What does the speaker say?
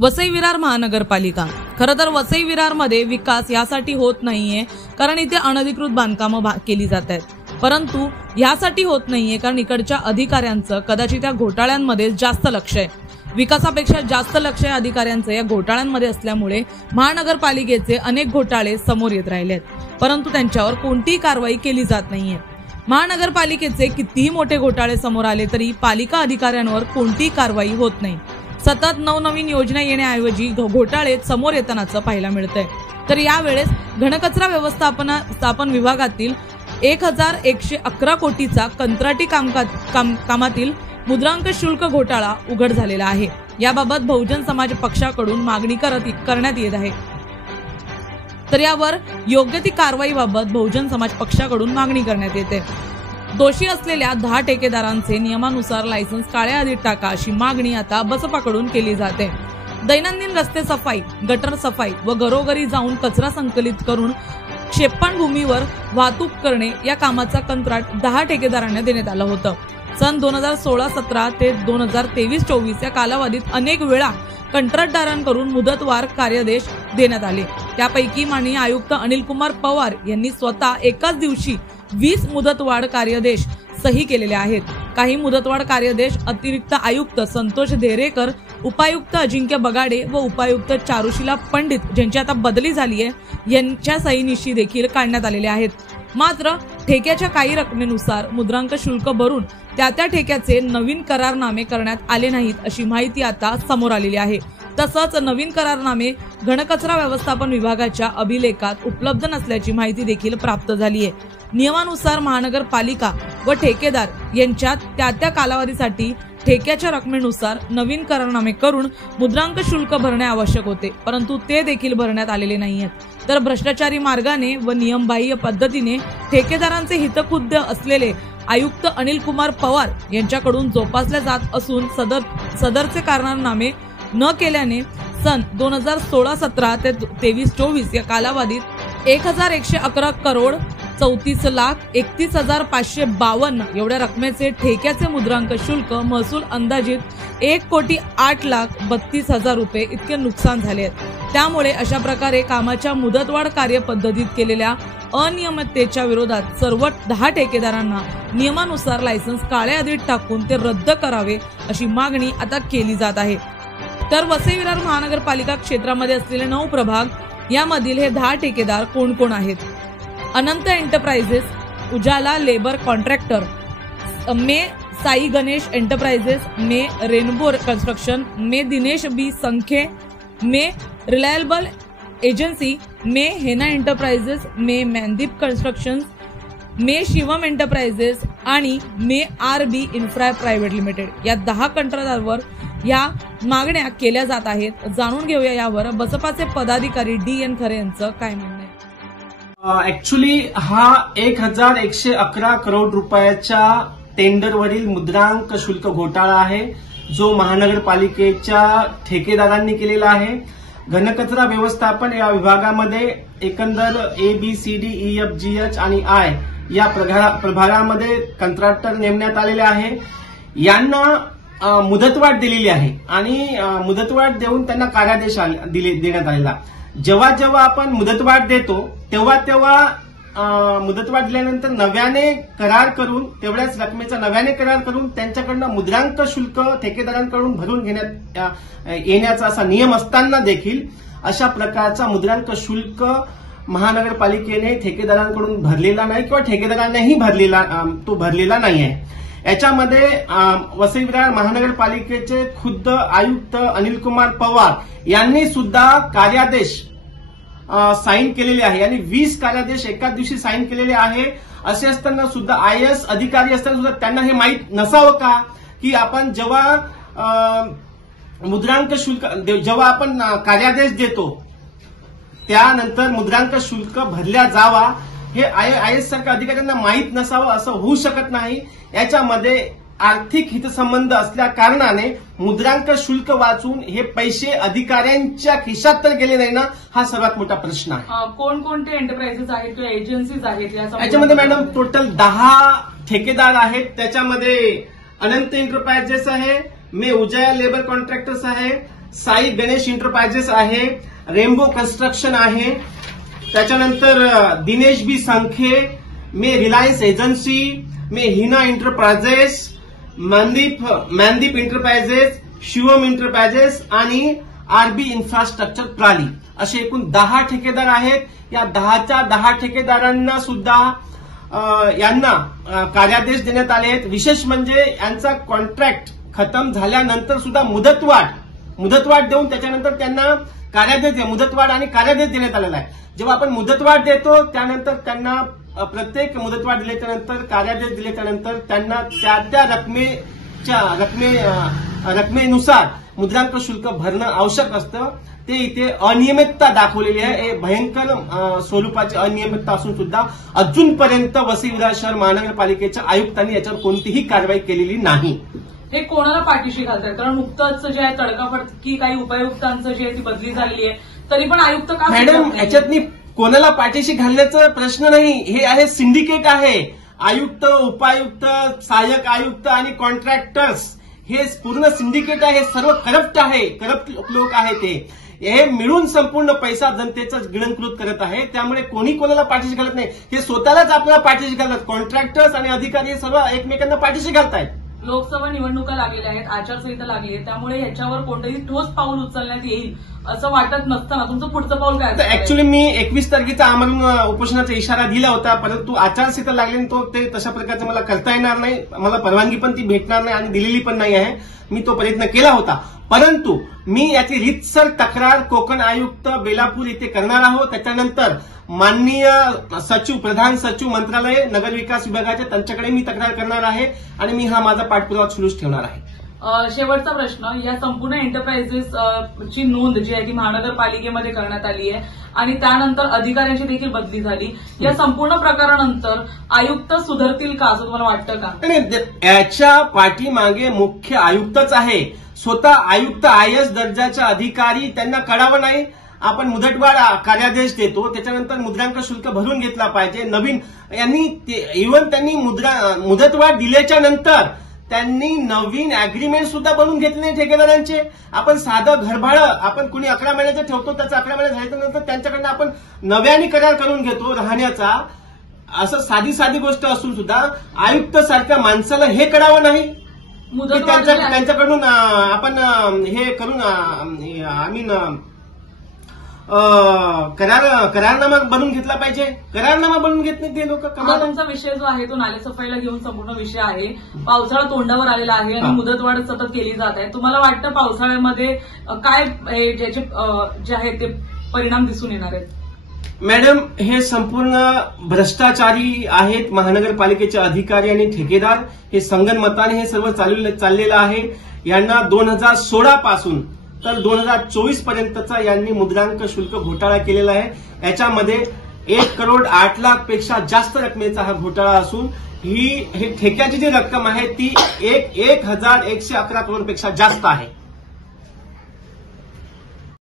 वसई विरार महानगरपालिका खरं तर वसई विरारमध्ये विकास यासाठी होत नाहीये कारण इथे अनधिकृत बांधकामं केली जात आहेत, परंतु यासाठी होत नाहीये कारण इकडच्या अधिकाऱ्यांचं कदाचित या घोटाळ्यांमध्ये जास्त लक्ष आहे। विकासापेक्षा जास्त लक्ष या अधिकाऱ्यांचं या घोटाळ्यांमध्ये असल्यामुळे महानगरपालिकेचे अनेक घोटाळे समोर येत राहिले आहेत, परंतु त्यांच्यावर कोणतीही कारवाई केली जात नाहीये। महानगरपालिकेचे कितीही मोठे घोटाळे समोर आले तरी पालिका अधिकाऱ्यांवर कोणतीही कारवाई होत नाही। सतत नवनवीन योजना येण्याऐवजी घोटाळे समोर येतानाचं पाहायला मिळतंय। तर यावेळेस घनकचरा व्यवस्थापन विभागातील 1111 कोटीचा कंत्राटी कामातील मुद्रांक शुल्क घोटाळा उघड झालेला आहे। याबाबत बहुजन समाज पक्षाकडून मागणी करण्यात येत आहे। तर यावर योग्य ती कारवाईबाबत बहुजन समाज पक्षाकडून मागणी करण्यात येते। दोषी असलेल्या 10 ठेकेदारांचे नियमानुसार लायसन्स काळ्या यादीत टाका अशी मागणी आता बसपाकडून केली जाते। दैनंदिन रस्ते सफाई, गटर सफाई व घरोघरी जाऊन कचरा संकलित करून क्षेपणभूमीवर वाहतूक करणे या कामाचा कंत्राट 10 ठेकेदारांना देण्यात आलं होतं। सन 2016-17 ते 2023-24 या कालावधीत अनेक वेळा कंत्राटदारांकडून मुदतवार कार्यादेश देण्यात आले। त्यापैकी माननीय आयुक्त अनिल कुमार पवार यांनी स्वतः एकाच दिवशी 20 मुदतवाढ कार्यादेश सही केलेले आहेत। काही मुदतवाढ कार्यादेश अतिरिक्त आयुक्त संतोष धेरेकर, उपायुक्त अजिंक्य बगाडे व उपायुक्त चारुशीला पंडित ज्यांची आता बदली झाली आहे यांच्या सहीनिशी देखील काढण्यात आलेले आहेत। मात्र ठेक्याच्या काही रकमेनुसार मुद्रांक शुल्क भरून त्या ठेक्याचे नवीन करारनामे करण्यात आले नाहीत अशी माहिती आता समोर आलेली आहे। तसंच नवीन करारनामे घनकचरा व्यवस्थापन विभागाच्या अभिलेखात उपलब्ध नसल्याची माहिती देखील प्राप्त झाली आहे। नियमानुसार महानगरपालिका व ठेकेदार यांच्यात त्या कालावधीसाठी ठेक्याच्या रकमेनुसार नवीन करारनामे करून मुद्रांक शुल्क भरणे आवश्यक होते, परंतु ते देखील भरण्यात आलेले नाहीयेत। तर भ्रष्टाचारी मार्गाने व नियमबाह्य पद्धतीने ठेकेदारांचे हितखुद्द असलेले आयुक्त अनिल कुमार पवार यांच्याकडून जोपासले जात असून सदरचे करारनामे न केल्याने सन 2016-17 ते 23-24 या कालावधीत 1111 करोड 34,31,552 एवढ्या रकमेचे ठेक्याचे मुद्रांक शुल्क महसूल अंदाजित 1,08,32,000 रुपये इतके नुकसान झाले आहेत। त्यामुळे अशा प्रकारे कामाच्या मुदतवाढ कार्यपद्धतीत केलेल्या अनियमिततेच्या विरोधात सर्व 10 ठेकेदारांना नियमानुसार लायसन्स काळ्या यादीत टाकून ते रद्द करावे अशी मागणी आता केली जात आहे। तर वसई विरार महानगरपालिका क्षेत्रामध्ये असलेले 9 प्रभाग यामधील हे 10 ठेकेदार कोण कोण आहेत? अनंत एंटरप्राइजेस, उजाला लेबर कॉन्ट्रॅक्टर, मे साई गणेश एंटरप्राइजेस, मे रेनबो कंस्ट्रक्शन, मे दिनेश बी संखे, मे रिलायबल एजन्सी, मे हेना एंटरप्राइजेस, मे मनदीप कंस्ट्रक्शन, मे शिवम एंटरप्राइजेस आणि मे RB इन्फ्रा प्रायव्हेट लिमिटेड या 10 कंत्राटदारांवर या मागण्या केल्या जात आहेत। जाणून घेऊया यावर बसपाचे पदाधिकारी DN खरे यांचं काय म्हणणं आहे। ऍक्च्युली हा 1111 करोड रुपयाच्या टेंडरवरील मुद्रांक शुल्क घोटाळा आहे जो महानगरपालिकेच्या ठेकेदारांनी केलेला आहे। घनकचरा व्यवस्थापन या विभागामध्ये एकंदर ABCDEFGH आणि I या प्रभागामध्ये कंत्राटदार नेमण्यात आलेले आहे। यांना मुदतवाढ दिलेली आहे आणि मुदतवाढ देऊन त्यांना कार्यादेश देण्यात आलेला। जेव्हा आपण मुदतवाढ देतो तेव्हा मुदतवाढ दिल्यानंतर नव्याने करार करून तेवढ्याच रकमेचा नव्याने करार करून त्यांच्याकडनं मुद्रांक शुल्क ठेकेदारांकडून भरून येण्याचा असा नियम असताना देखील अशा प्रकारचा मुद्रांक शुल्क महानगरपालिकेने ठेकेदारांकडून भरलेला नाही किंवा ठेकेदारांनाही भरलेला नाही आहे। याच्यामध्ये वसई विरार महानगरपालिकेचे खुद्द आयुक्त अनिल कुमार पवार यांनी सुद्धा कार्यादेश साईन केलेले आहे आणि 20 कार्यादेश एकाच दिवशी साईन केलेले आहे। असे असताना सुद्धा IAS अधिकारी असताना सुद्धा त्यांना हे माहीत नसावं का की आपण जेव्हा मुद्रांक शुल्क जेव्हा आपण कार्यादेश देतो त्यानंतर मुद्रांक शुल्क भरल्या जावा हे IAS सारख्या अधिकाऱ्यांना माहीत नसावं असं होऊ शकत नाही। याच्यामध्ये आर्थिक हितसंबंध असल्या कारणाने मुद्रांक शुल्क वाचून हे पैसे अधिकाऱ्यांच्या खिशात तर गेले नाही ना, हा सर्वात मोठा प्रश्न आहे। कोणकोणते एंटरप्राइजेस आहेत किंवा एजन्सीज आहेत याच्यामध्ये मॅडम टोटल 10 ठेकेदार आहेत। त्याच्यामध्ये अनंत एंटरप्राइजेस आहे, मे उजाला लेबर कॉन्ट्रॅक्टर्स आहे, साई गणेश एंटरप्राइजेस आहे, रेनबो कन्स्ट्रक्शन आहे, त्याच्यानंतर दिनेश बी संखे, में रिलायन्स एजन्सी, में Hina enterprises, Mandeep enterprises, Shivam enterprises आणि आरबी इन्फ्रास्ट्रक्चर प्राली असे एकूण 10 ठेकेदार आहेत. या 10 ठेकेदारांना सुद्धा यांना कार्यादेश देण्यात आले आहेत. विशेष म्हणजे यांचा कॉन्ट्रॅक्ट खतम झाल्यानंतर सुद्धा मुदतवाढ देऊन त्याच्यानंतर त्यांना मुदतवाढ आणि कार्यादेश देण्यात आलेला आहे. जेव्हा आपण मुदतवाढ देतो त्यानंतर त्यांना प्रत्येक मुदतवाढ दिल्याच्या नंतर कार्यादेश दिल्याच्या नंतर त्यांना त्या रकमेनुसार मुद्रांक शुल्क भरणं आवश्यक असतं. ते इथे अनियमितता दाखवलेली आहे. हे भयंकर स्वरूपाची अनियमितता असून सुद्धा अजूनपर्यंत वसई विरार शहर महानगरपालिकेच्या आयुक्तांनी याच्यावर कोणतीही कारवाई केलेली नाही. हे कोणाला पाठीशी घालतात? कारण नुकतंच जे आहे तडकाफडकी काही उपायुक्तांचं जे आहे ती बदली झालेली आहे, तरी पण आयुक्त का? मॅडम, याच्यातनी कोणाला पाठीशी घालण्याचा प्रश्न नाही. हे आहे सिंडिकेट आहे. आयुक्त, उपायुक्त, सहाय्यक आयुक्त आणि कॉन्ट्रॅक्टर्स हे पूर्ण सिंडिकेट आहे. सर्व करप्ट लोक आहे. हे मिळून संपूर्ण पैसा जनतेचा गिळंकृत करत आहे. त्यामुळे कोणी कोणाला पाठीशी घालत नाही. हे स्वतःलाच आपल्याला पाठीशी घालतात. कॉन्ट्रॅक्टर्स आणि अधिकारी सर्व एकमेकांना पाठीशी घालतायत. लोकसभा निवडणुका लागलेल्या आहेत, आचारसंहिता लागली आहे, त्यामुळे ह्याच्यावर कोणतंही ठोस पाऊल उचलण्यात येईल असं वाटत नसताना तुमचं पुढचं पाऊल काय? ऍक्च्युअली मी 21 तारखेचा आमरण उपोषणाचा इशारा दिला होता, परंतु आचारसंहिता लागली ते तशा प्रकारचं मला करता येणार नाही. मला परवानगी पण ती भेटणार नाही आणि दिलेली पण नाही आहे. मी तो प्रयत्न केला होता, परंतु मी याची रीतसर तक्रार कोकण आयुक्त बेलापूर इथे करणार आहोत. त्याच्यानंतर माननीय सचिव, प्रधान सचिव मंत्रालय नगर विकास विभागाचे त्यांच्याकडे मी तक्रार करणार आहे आणि मी हा माझा पाठपुरावा सुरूच ठेवणार आहे. शेवटचा प्रश्न, या संपूर्ण एंटरप्राइजेस ची नोंद जी आहे ती महानगरपालिकेमध्ये करण्यात आली आहे आणि त्यानंतर अधिकाऱ्यांची देखील बदली झाली. या संपूर्ण प्रकारानंतर आयुक्त सुधारतील का असं तुम्हाला वाटतं का? याच्या पाठीमागे मुख्य आयुक्तच आहे. स्वतः आयुक्त IAS दर्जाचा अधिकारी, त्यांना कळावं नाही आपण मुदतवाढ कार्यादेश देतो, त्याच्यानंतर मुद्रांक शुल्क भरून घेतला पाहिजे. नवीन त्यांनी मुदतवाढ दिल्याच्या नंतर त्यांनी नवीन अग्रीमेंट सुद्धा बनवून घेतले नाही ठेकेदारांचे. आपण साधं घरभाडं आपण कुणी 11 महिन्याचं ठेवतो, त्याचं 11 महिने झाल्यानंतर त्यांच्याकडनं आपण नव्याने करार करून घेतो राहण्याचा. असं साधी गोष्ट असून सुद्धा आयुक्त सारख्या माणसाला हे कळावं नाही. त्यांच्याकडून आपण हे करून करारनामा बनवून घेतला पाहिजे. करारनामा बनवून घेत नाही ते लोक. तुमचा विषय जो आहे तो नालेसफाईला घेऊन संपूर्ण विषय आहे. पावसाळा तोंडावर आलेला आहे आणि मुदतवाढ सतत केली जात आहे. तुम्हाला वाटतं पावसाळ्यामध्ये काय ज्याचे जे आहे ते परिणाम दिसून येणार आहेत? मॅडम, हे संपूर्ण भ्रष्टाचारी आहेत महानगरपालिकेचे अधिकारी आणि ठेकेदार. हे संगनमताने हे सर्व चाललेलं आहे. यांना 2016 पासून तर 2024 पर्यंतचा यांनी मुद्रांक शुल्क घोटाळा केलेला आहे. याच्यामध्ये 1,08,00,000 पेक्षा जास्त रकमेचा हा घोटाळा असून ही ठेक्याची जी रक्कम आहे ती 1,111 करोड पेक्षा जास्त आहे.